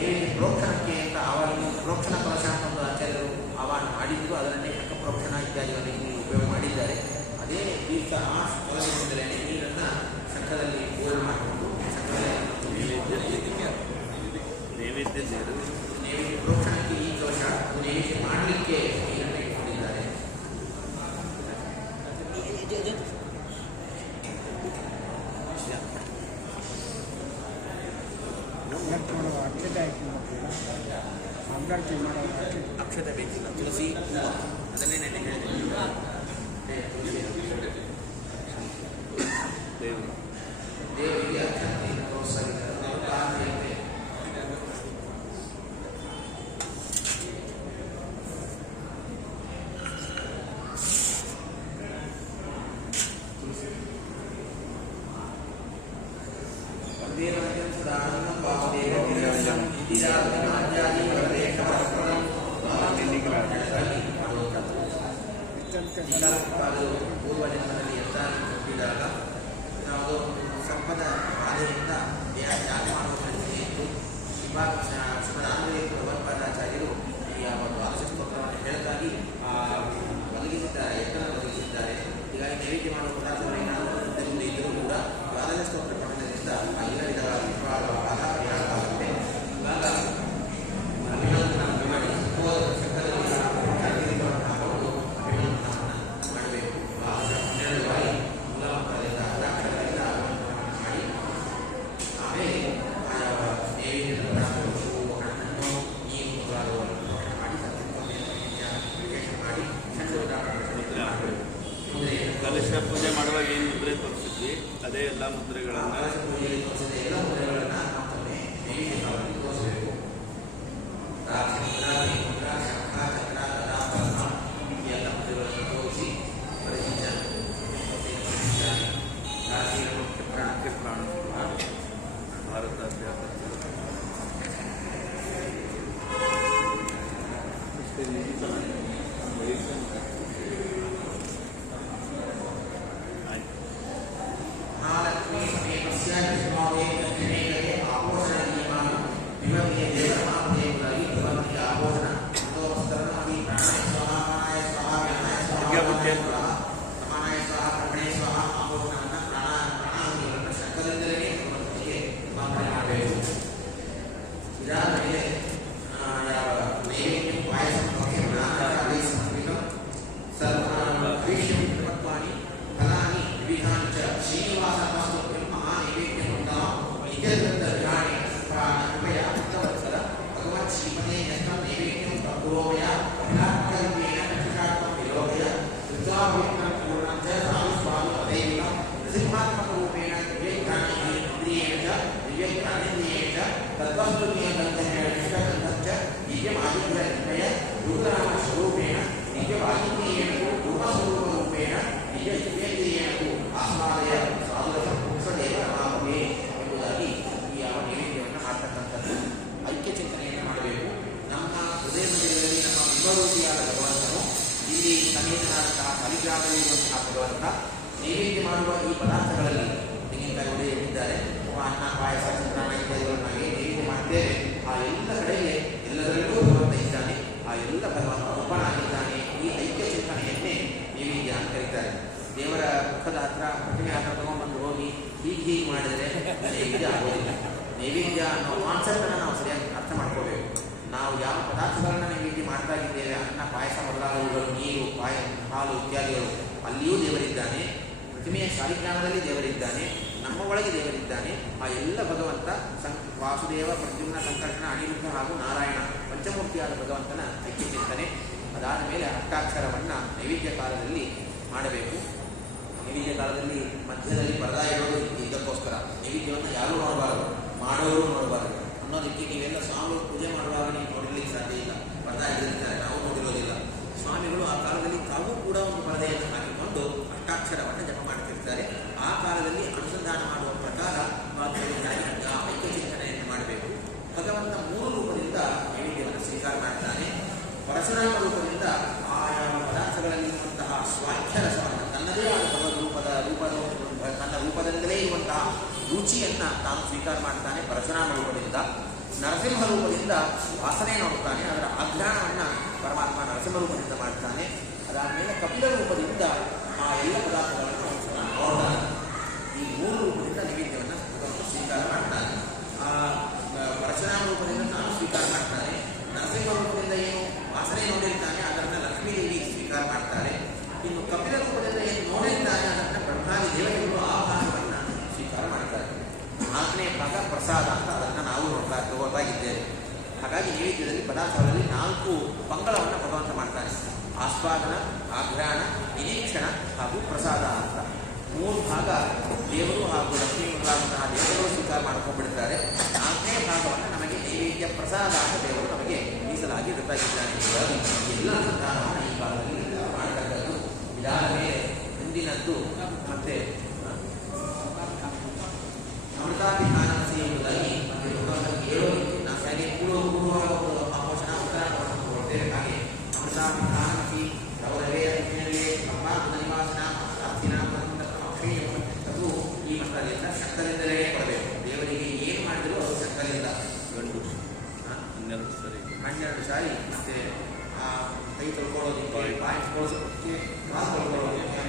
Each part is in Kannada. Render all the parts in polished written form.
ದೇವಿಗೆ ಪ್ರೋಕ್ಷಣಕ್ಕೆ ಅಂತ ಆವಾಗಲೂ ಪ್ರೋಕ್ಷಣ ಕಲಶ ಅಂತ ಒಂದು ಆಚಾರ್ಯರು ಆವಾಹನ ಮಾಡಿದ್ದು, ಅದನ್ನೇ ಶಂಖ ಪ್ರೋಕ್ಷಣ ಇತ್ಯಾದಿಗಳಲ್ಲಿ ಉಪಯೋಗ ಮಾಡಿದ್ದಾರೆ. ಅದೇ ತೀರ್ಥ ಆ ಕಲಶದಿಂದಲೇ ನೀರನ್ನು ಶಂಖದಲ್ಲಿ ಪೂರ್ಣ ಮಾಡಿಕೊಂಡು ನೈವೇದ್ಯ ಪ್ರೋಕ್ಷಣಕ್ಕೆ ಈ ಕಲಶ ನೈವೇದ್ಯ ಮಾಡಲಿಕ್ಕೆ ನೀರನ್ನು ಇಟ್ಕೊಂಡಿದ್ದಾರೆ. ಅಕ್ಷತೆ ಬೇಕಿಲ್ಲ, ತುಳಸಿ ಅದನ್ನೇ ನೆನೆ ದೇವರಿಗೆ ಅಕ್ಷತೆಯನ್ನು ತೋರಿಸಿದ್ದಾರೆ. ಪೂರ್ವ ಜನ್ಮದಲ್ಲಿ ಎತ್ತಾಗಿ ಕೊಟ್ಟಿದಾಗ ನಾವು ಸಂಪದ ಬಾಧೆಯಿಂದ ಜಾತಿ ಮಾಡುವ ಪ್ರಶ್ನೆ ಇತ್ತು. ಶ್ರೀಮದಾನಂದ ಭಗವತ್ಪಾದಾಚಾರ್ಯರು ಈ ದ್ವಾದಶ ಸ್ತೋತ್ರವನ್ನು ಹೇಳದಾಗಿ ಒದಗಿಸಿದ್ದಾರೆ, ಎತ್ತರನ್ನು ಒದಗಿಸಿದ್ದಾರೆ. ಹೀಗಾಗಿ ನೈವೇದ್ಯ ಮಾಡುವ ಪದಾರ್ಥಗಳೇನಾದರೂ ಇದ್ದರೂ ಕೂಡ ದ್ವಾದಶ ಸ್ತೋತ್ರ ಪಠಣದಿಂದ ಎಲ್ಲ ವಿಧಗಳ ವಿಭಾಗ ಆಗುತ್ತೆ. ಕಲಶ ಪೂಜೆ ಮಾಡುವಾಗ ಏನು ಮುದ್ರೆ ತೋರಿಸಿದ್ವಿ ಅದೇ ಎಲ್ಲ ಮುದ್ರೆಗಳನ್ನು ಭಾರತ ನೈವೇದ್ಯ ಮಾಡುವ ಈ ಪದಾರ್ಥಗಳಲ್ಲಿ ತೆಂಗಿನಕಾಯಿ ಒಡೆ ಇಟ್ಟಿದ್ದಾರೆ, ಅನ್ನ ಪಾಯಸ ಚಿತ್ರಾನ್ನ ಇತ್ಯಾದಿಗಳನ್ನಾಗಿ ನೈವೇದ್ಯ ಮಾಡ್ತೇವೆ. ಆ ಎಲ್ಲ ಕಡೆಗೆ ಎಲ್ಲದರಲ್ಲೂ ಭಗವಂತ ಇದ್ದಾನೆ, ಆ ಎಲ್ಲ ಭಗವಂತ ಒಬ್ಬನಾಗಿದ್ದಾನೆ. ಈ ಐಕ್ಯ ಚಿಂತನೆಯನ್ನೇ ನೈವೇದ್ಯ ಅಂತ ಕರೀತಾರೆ. ದೇವರ ಮುಖದ ಹತ್ರ ಪ್ರತಿಮೆ ಹತ್ರ ತಗೊಂಡ್ಬಂದು ಹೋಗಿ ಹೀಗೆ ಮಾಡಿದರೆ ನೈವೇದ್ಯ ಆಗೋದಿಲ್ಲ. ನೈವೇದ್ಯ ಅನ್ನೋ ಕಾನ್ಸೆಪ್ಟನ್ನು ನಾವು ಸರಿಯಾಗಿ ಅರ್ಥ ಮಾಡ್ಕೋಬೇಕು. ನಾವು ಯಾವ ಪದಾರ್ಥಗಳನ್ನು ನೈವೇದ್ಯ ಮಾಡ್ತಾ ಇದ್ದೇವೆ, ಅನ್ನ ಪಾಯಸ ಮೊದಲಾದವುಗಳು, ನೀರು ಹಾಲು ಇತ್ಯಾದಿಗಳು, ಅಲ್ಲಿಯೂ ದೇವರಿದ್ದಾನೆ. ಪ್ರತಿಮೆಯ ಶಾಲಿಗ್ರಾಮದಲ್ಲಿ ದೇವರಿದ್ದಾನೆ, ನಮ್ಮ ಒಳಗೆ ದೇವರಿದ್ದಾನೆ. ಆ ಎಲ್ಲ ಭಗವಂತ ವಾಸುದೇವ, ಪ್ರದ್ಯುಮ್ನ, ಸಂಕರ್ಷಣ, ಅನಿರುದ್ಧ ಹಾಗೂ ನಾರಾಯಣ ಪಂಚಮೂರ್ತಿಯಾದ ಭಗವಂತನ ಐಕ್ಯ ಚಿಂತನೆ. ಅದಾದ ಮೇಲೆ ಅಷ್ಟಾಕ್ಷರವನ್ನು ನೈವೇದ್ಯ ಕಾಲದಲ್ಲಿ ಮಾಡಬೇಕು. ನೈವೇದ್ಯ ಕಾಲದಲ್ಲಿ ಮಧ್ಯದಲ್ಲಿ ಪರದಾ ಇಡೋದು ಇದಕ್ಕೋಸ್ಕರ. ನೈವೇದ್ಯವನ್ನು ಯಾರೂ ನೋಡಬಾರದು, ಮಾಡೋರು ನೋಡಬಾರದು ಅನ್ನೋದಕ್ಕೆ. ನೀವೆಲ್ಲ ಸ್ವಾಮಿಗಳು ಪೂಜೆ ಮಾಡುವಾಗ ನೀವು ನೋಡಿರ್ಲಿಕ್ಕೆ ಸಾಧ್ಯ ಇಲ್ಲ, ಪರದಾ ಇಟ್ಟಿರ್ತಾರೆ, ನಾವು ನೋಡಿರೋದಿಲ್ಲ. ಸ್ವಾಮಿಗಳು ಆ ಕಾಲದಲ್ಲಿ ತಾವು ಕೂಡ ಒಂದು ಪರದೆಯನ್ನು ಹಾಕಿಕೊಂಡು ಅಷ್ಟಾಕ್ಷರವನ್ನು ಜಪ ಮಾಡ್ತಿರ್ತಾರೆ. ಆ ಕಾಲದಲ್ಲಿ ಅನುಸಂಧಾನ ಮಾಡುವ ಪ್ರಕಾರ ಐಕ್ಯ ಚಿಂತನೆಯನ್ನು ಮಾಡಬೇಕು. ಭಗವಂತ ಮೂರು ರೂಪದಿಂದ ನೈವೇದ್ಯವನ್ನು ಸ್ವೀಕಾರ ಮಾಡ್ತಾನೆ. ಪರಶುರಾಮ ರೂಪದಿಂದ ಆಯಾ ಪದಾರ್ಥಗಳಲ್ಲಿರುವಂತಹ ಸ್ವಾಖ್ಯರಸವನ್ನು ತನ್ನದೇ ಆದ ತನ್ನ ರೂಪದಿಂದಲೇ ಇರುವಂತಹ ರುಚಿಯನ್ನು ತಾನು ಸ್ವೀಕಾರ ಮಾಡ್ತಾನೆ ಪರಶುರಾಮ ರೂಪದಿಂದ. ನರಸಿಂಹ ರೂಪದಿಂದ ವಾಸನೆ ನೋಡ್ತಾನೆ, ಅದರ ಆಘ್ರಾಣವನ್ನು ಪರಮಾತ್ಮ ನರಸಿಂಹ ರೂಪದಿಂದ ಮಾಡ್ತಾನೆ. ಅದಾದಮೇಲೆ ಕಪಿಲ ರೂಪದಿಂದ ಆ ಎಲ್ಲ ಪದಾರ್ಥಗಳನ್ನು ನೋಡ್ತಾನೆ. ಈ 3 ರೂಪದಿಂದ ನೈವೇದ್ಯವನ್ನು ಸ್ವೀಕಾರ ಮಾಡ್ತಾನೆ. ಆ ಪರಶುರಾಮ ರೂಪದಿಂದ ತಾನು ಸ್ವೀಕಾರ ಮಾಡ್ತಾನೆ. ನರಸಿಂಹ ರೂಪದಿಂದ ಏನು ವಾಸನೆ ನೋಡಿರ್ತಾನೆ ಅದನ್ನು ಲಕ್ಷ್ಮೀ ದೇವಿ ಸ್ವೀಕಾರ ಮಾಡ್ತಾರೆ. ಇನ್ನು ಕಪಿಲ ರೂಪದಿಂದ ಏನು ನೋಡಿರ್ತಾನೆ ಅದನ್ನು ಬ್ರಹ್ಮಾದಿ ದೇವತೆಗಳು ಆ ಭಾಗವನ್ನು ಸ್ವೀಕಾರ ಮಾಡ್ತಾರೆ. 4ನೇ ಭಾಗ ಪ್ರಸಾದ ಅಂತ ಅದನ್ನು ನಾವು ತಗೋತಾ ಇದ್ದೇವೆ. ಹಾಗಾಗಿ ನೈವೇದ್ಯದಲ್ಲಿ ಪದಾರ್ಥಗಳಲ್ಲಿ 4 ಪಂಗಡವನ್ನು ಭಗವಂತ ಮಾಡ್ತಾನೆ. ಆಸ್ವಾದನ, ಆಘ್ರಾಣ, ನಿರೀಕ್ಷಣ ಹಾಗೂ ಪ್ರಸಾದ ಅಂತ 3 ಭಾಗ ದೇವರು ಹಾಗೂ ಲಕ್ಷ್ಮೀ ಮುಂತಾದಂತಹ ದೇವರುಗಳು ಸ್ವೀಕಾರ ಮಾಡ್ಕೊಂಡ್ಬಿಡ್ತಾರೆ. 4ನೇ ಭಾಗವನ್ನು ನಮಗೆ ನೈವೇದ್ಯ ಪ್ರಸಾದ ಅಂತ ದೇವರು ನಮಗೆ ಮೀಸಲಾಗಿ ಇರುತ್ತಾಗಿದ್ದಾನೆ. ಎಲ್ಲ ಸಂತಾನವನ್ನು ಈ ಭಾಗದಲ್ಲಿ ಮಾಡತಕ್ಕದ್ದು. ಇದಾದ ಮೇಲೆ ಮುಂದಿನದ್ದು ಮತ್ತೆ ಅಮೃತಾಭಿಧಾನಸಿ ಎಂಬುದಾಗಿ ಹೇಳೋದಕ್ಕೆ ನಾವು ಹಾಗೆ ಕೂಡುವಾಗ ಆಪೋಷಣ ಉತ್ತರ ಕೊಡ್ತೇವೆ. ಹಾಗೆ ಅಮೃತಾಭಿಧಾನಸಿ ಅವರವೇ ಅಮ್ಮ ನಿವಾಸನ ಅದು ಈ ಮಂತ್ರದಿಂದ ಶಂಕರಿಂದಲೇ ಕೊಡಬೇಕು. ದೇವರಿಗೆ ಏನು ಮಾಡಿದ್ರು ಅದು ಶಂಕರಿಂದ. 12 ಸಾರಿ ಮತ್ತೆ ಕೈ ತೊಳ್ಕೊಳ್ಳೋದಕ್ಕೆ, ಬಾಯಿ ತೊಳ್ಕೊಳ್ಳೋದಕ್ಕೆ, ಕಾಲು ತೊಳ್ಕೊಳ್ಳೋದಕ್ಕೆ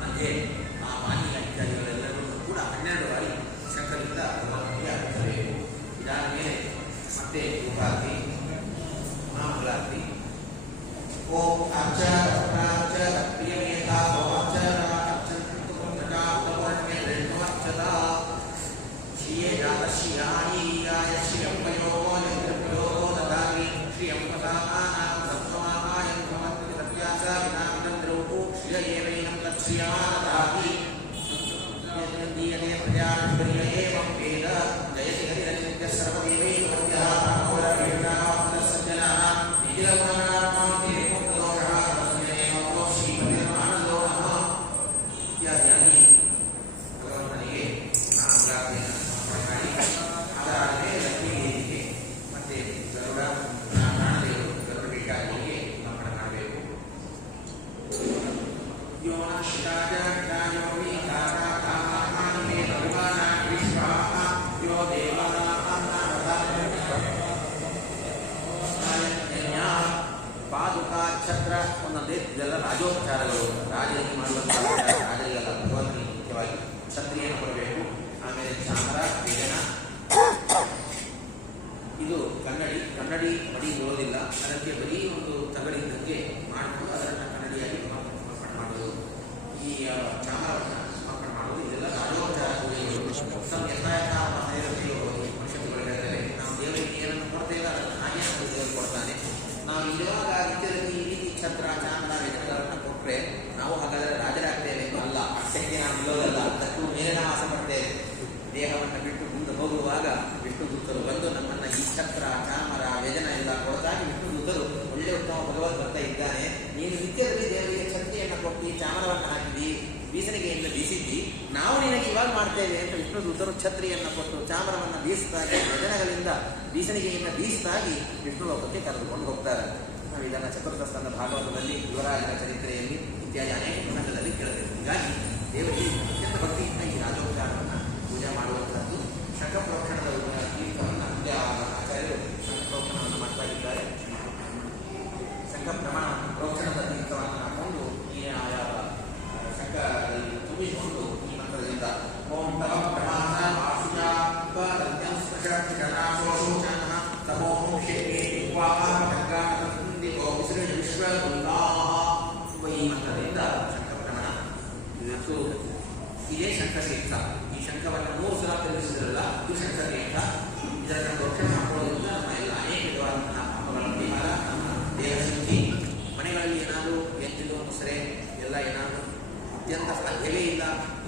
ಮತ್ತೆ ಆ ಮಾನ್ಯ ಇತ್ಯಾದಿಗಳೆಲ್ಲರೂ ಕೂಡ 12 ಬಾರಿ ಶಂಕರಿಂದ ಆಗಬೇಕು. ಇದಾದ ಮೇಲೆ ಮತ್ತೆ ಉಪಾರ್ತಿ, ಮಹಾಮೂಲಾರ್ತಿ, ಓಂ ಅರ್ಚ ಅರ್ಚ ಪ್ರಿಯಮೇತ ಅರ್ಚ ಶ್ರೀಯೇ ಜಾತ ಶ್ರೀಯಾಯ ಶ್ರೀಯಂ ಪಯೋಗೋ ನಿರ್ಪ್ರಯೋಗೋ ದದಾಮಿ ಶ್ರೀಯಂ ಪದಾನಾಂ ಸತ್ವಮಾಯಂ ಭವಂತಿ ಸತ್ಯಾಸ ವಿನಾಮಿದಂ ದ್ರೌಪು ಶ್ರಿಯೇವೈನಂ ತಚ್ಛ್ರಿಯಮಾನದಾತಿ ಯಜ್ಞದೀಯತೆ ಪ್ರಜಾಶ್ವರ್ಯೇವಂ ವೇದ ಜಯತಿ ಹರಿರಚಿತ್ಯ ಸರ್ವದೇವೈಕವತ್ಯಃ ಪರಮವರವೇದಾವತ್ತ ಸಜ್ಜನಃ ನಿಖಿಲಗುಣಗಣಾತ್ಮಂ ತಿರಿಮುಕ್ತದೋಷಃ ತಸ್ಮೈನೇವೋ ಶ್ರೀಮತಿರ್ಮಾನಂದೋ ನಮಃ ಇತ್ಯಾದಿಯಾಗಿ ಭಗವಂತನಿಗೆ ನಾಮಗಾತಿಯನ್ನು ಸಮರ್ಪಣೆ ಮಾಡಿ ಅದರ ಮೇಲೆ ಲಕ್ಷ್ಮೀದೇವಿಗೆ ಮತ್ತೆ ಗರುಡ ಪ್ರಾಣದೇವರು ಗರುಡಬೇಕಾಗಿಗೆ ಸಮರ್ಪಣೆ ಮಾಡಬೇಕು. ಯೋನ ಶಿರಾಜ ಯೋಗಿ ಯೋ ದೇವರ ಪಾದುಕಾ ಛತ್ರ ಒಂದೊಂದೇ ಇದೆಲ್ಲ ರಾಜೋಪಚಾರಗಳು. ರಾಜರಿಗೆ ಮಾಡುವಂತಹ ರಾಜರಿಗೆಲ್ಲ ಭಗವಂತನಿಗೆ ಮುಖ್ಯವಾಗಿ ಛತ್ರಿಯನ್ನು ಕೊಡಬೇಕು. ಆಮೇಲೆ ಚಾಮರ, ಬೇಗನ, ಇದು ಕನ್ನಡಿ ಮಡಿ ಇರೋದಿಲ್ಲ. ಅದಕ್ಕೆ ಬರೀ ಒಂದು ತಗಡಿದ್ದಕ್ಕೆ ಮಾಡಿಕೊಂಡು ಅದನ್ನು ಕನ್ನಡಿಯಾಗಿ ಸಮರ್ಪಣೆ ಮಾಡೋದು, ಈ ಚಾಮರವನ್ನು ಸಮರ್ಪಣೆ ಮಾಡೋದು, ಇದೆಲ್ಲ ರಾಜೋಪಚಾರ ಪೂಜೆಗಳು. ಮನುಷ್ಯರುಗಳು ಹೇಳ್ತಾರೆ ನಾವು ದೇವರಿಗೆ ಏನನ್ನು ಕೊಡ್ತೇವೆ ಅದನ್ನು ಹಾಗೆ ದೇವರು ಕೊಡ್ತಾನೆ. ನಾವು ಇರುವಾಗ ನಿತ್ಯದಲ್ಲಿ ಈ ರೀತಿ ಛತ್ರ, ಚಾಮರ, ಬೇಗನಗಳನ್ನು ಕೊಟ್ಟರೆ ನಾವು ಹಾಗಾದರೆ ರಾಜರಾಗ್ತೇವೆ ಅಲ್ಲ. ಅಷ್ಟಕ್ಕೆ ನಾವು ನಿಲ್ಲೋದಲ್ಲ, ಅದಕ್ಕೂ ಮೇಲೆ ನಾವು ಆಸೆ ಪಡ್ತೇವೆ. ದೇಹವನ್ನು ಬಿಟ್ಟು ಮುಂದೆ ಹೋಗುವಾಗ ವಿಷ್ಣು ದೂತರು ಬಂದು ನಮ್ಮನ್ನು ಈ ಛತ್ರ, ಚಾಮರ, ವ್ಯಜನ ಎಲ್ಲ ಕೊಡದಾಗಿ ವಿಷ್ಣು ದೂತರು ಒಳ್ಳೆ ಉತ್ತಮ ಭಗವದ್ ಬರ್ತಾ ಇದ್ದಾನೆ. ನೀನು ನಿತ್ಯದಲ್ಲಿ ದೇವರಿಗೆ ಛತ್ರಿಯನ್ನು ಕೊಟ್ಟು ಚಾಮರವನ್ನು ಹಾಕಿದಿ, ಬೀಸಣಿಗೆಯಿಂದ ಬೀಸಿದ್ದಿ, ನಾವು ನಿನಗೆ ಇವಾಗ ಮಾಡ್ತೇವೆ ಅಂತ ವಿಷ್ಣು ದೂತರು ಛತ್ರಿಯನ್ನು ಕೊಟ್ಟು ಚಾಮರವನ್ನು ಬೀಸಿದಾಗಿ, ವ್ಯಜನಗಳಿಂದ ಬೀಸಣಿಗೆಯಿಂದ ಬೀಸಿದಾಗಿ ವಿಷ್ಣು ಲೋಕಕ್ಕೆ ಕರೆದುಕೊಂಡು ಹೋಗ್ತಾರೆ. ನಾವು ಇದನ್ನು ಚತುರ್ಥ ಸ್ಕಂದ ಭಾಗವತದಲ್ಲಿ, ಯುವರಾಜನ ಚರಿತ್ರೆಯಲ್ಲಿ ಇತ್ಯಾದಿ ಅನೇಕ ಗ್ರಂಥದಲ್ಲಿ ಕೇಳಬೇಕು. ಹೀಗಾಗಿ ದೇವರಿಗೆ ಅತ್ಯಂತ ಭಕ್ತಿಯಿಂದ ಈ ರಾಜೋಪಚಾರವನ್ನು ಪೂಜೆ ಮಾಡುವಂಥದ್ದು. ಶಂಖಪ್ರೋಕ್ಷಣದ ತೀರ್ಥವನ್ನು ಆಚಾರ್ಯರು ಶಂಖಪ್ರೋಕ್ಷಣವನ್ನು ಮಾಡ್ತಾ ಇದ್ದಾರೆ. ಶಂಖಪ್ರಮಾಣ ಪ್ರೋಕ್ಷಣದ ತೀರ್ಥವನ್ನು ಹಾಕೊಂಡು ಈ ಆಯಾ ಶಂಖದಲ್ಲಿ ತುಂಬಿಕೊಂಡು ಈ ಮಂತ್ರದಿಂದ ಓಂ ತವ ಪ್ರಮಾಣ ಆಶುಜಾಪರತ್ಯಂ ಸ್ಪರ್ಶನಾಶೋಷೋಚನಃ ತಮೋಹಂ ಕ್ಷೇತ್ರೇ ದಿಕ್ವಾಹಾರಗಂಗಾನಂದಿಗೋ ವಿಸೃಜ ವಿಶ್ವಗುಂಗಾಃ ಈ ಮಂತ್ರದಿಂದ ಶಂಖಪ್ರಮಾಣ. ಇವತ್ತು ಇದೇ ಶಂಖತೀರ್ಥ. ಈ ಶಂಖವನ್ನು 3 ಸಲ ತಿಳಿಸಿದ್ರಲ್ಲ, ಇದು ಶಂಖತೀರ್ಥ. ಇದನ್ನು ಪ್ರೋಕ್ಷಣೆ ಮಾಡುವುದರಿಂದ ನಮ್ಮ ಎಲ್ಲ ಅನೇಕ ವಿಧವಾದಂತಹ ಪಾಪಗಳ ಪರಿಹಾರ, ನಮ್ಮ ದೇಹ ಶುದ್ಧಿ. ಮನೆಗಳಲ್ಲಿ ಏನಾದರೂ ಎತ್ತಿಲು ಮೊಸರೆ ಎಲ್ಲ ಏನಾದರೂ ಅತ್ಯಂತ ಸಾಧ್ಯವೇ ಇಲ್ಲ,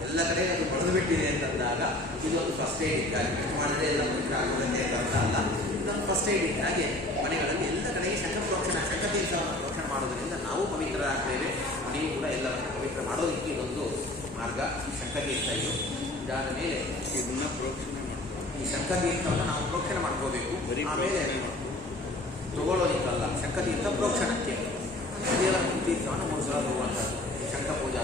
ಎಲ್ಲ ಕಡೆ ಅದು ಬಡಿದು ಬಿಟ್ಟಿದೆ ಅಂತಂದಾಗ ಇದೊಂದು ಫಸ್ಟ್ ಏಡ್ ಇದ್ದಾಗಿ ಮಾಡಿದ್ರೆ ಎಲ್ಲ ಮುಖ್ಯ ಆಗುವಂತೆ ಅಂತ ಅಲ್ಲ. ಇದೊಂದು ಫಸ್ಟ್ ಏಡ್ ಇದ್ದಾಗೆ ಮನೆಗಳಲ್ಲಿ ಎಲ್ಲ ಕಡೆಗೆ ಶಂಖತೀರ್ಥವನ್ನು ಪ್ರೋಕ್ಷಣೆ ಮಾಡೋದರಿಂದ ನಾವು ಪವಿತ್ರರಾಗ್ತೇವೆ. ಮನೆಯೂ ಕೂಡ ಎಲ್ಲವನ್ನು ಪವಿತ್ರ ಮಾಡೋದಕ್ಕೆ ಇದೊಂದು ಮಾರ್ಗ. ಈ ಶಂಖತೀರ್ಥ ಇದು. ಇದಾದ ಮೇಲೆ ಇದನ್ನ ಪ್ರೋಕ್ಷಣೆ ಮಾಡ್ತೀವಿ. ಈ ಶಂಖತೀರ್ಥವನ್ನು ನಾವು ಪ್ರೋಕ್ಷಣೆ ಮಾಡ್ಕೋಬೇಕು. ಆಮೇಲೆ ತಗೊಳ್ಳೋದಿಕ್ಕಲ್ಲ, ಶಂಖತೀರ್ಥ ಪ್ರೋಕ್ಷಣಕ್ಕೆ ದೇವರ ತೀರ್ಥವನ್ನು 3 ಸಲ ಹೋಗುವಂಥದ್ದು ಶಂಖ ಪೂಜಾ.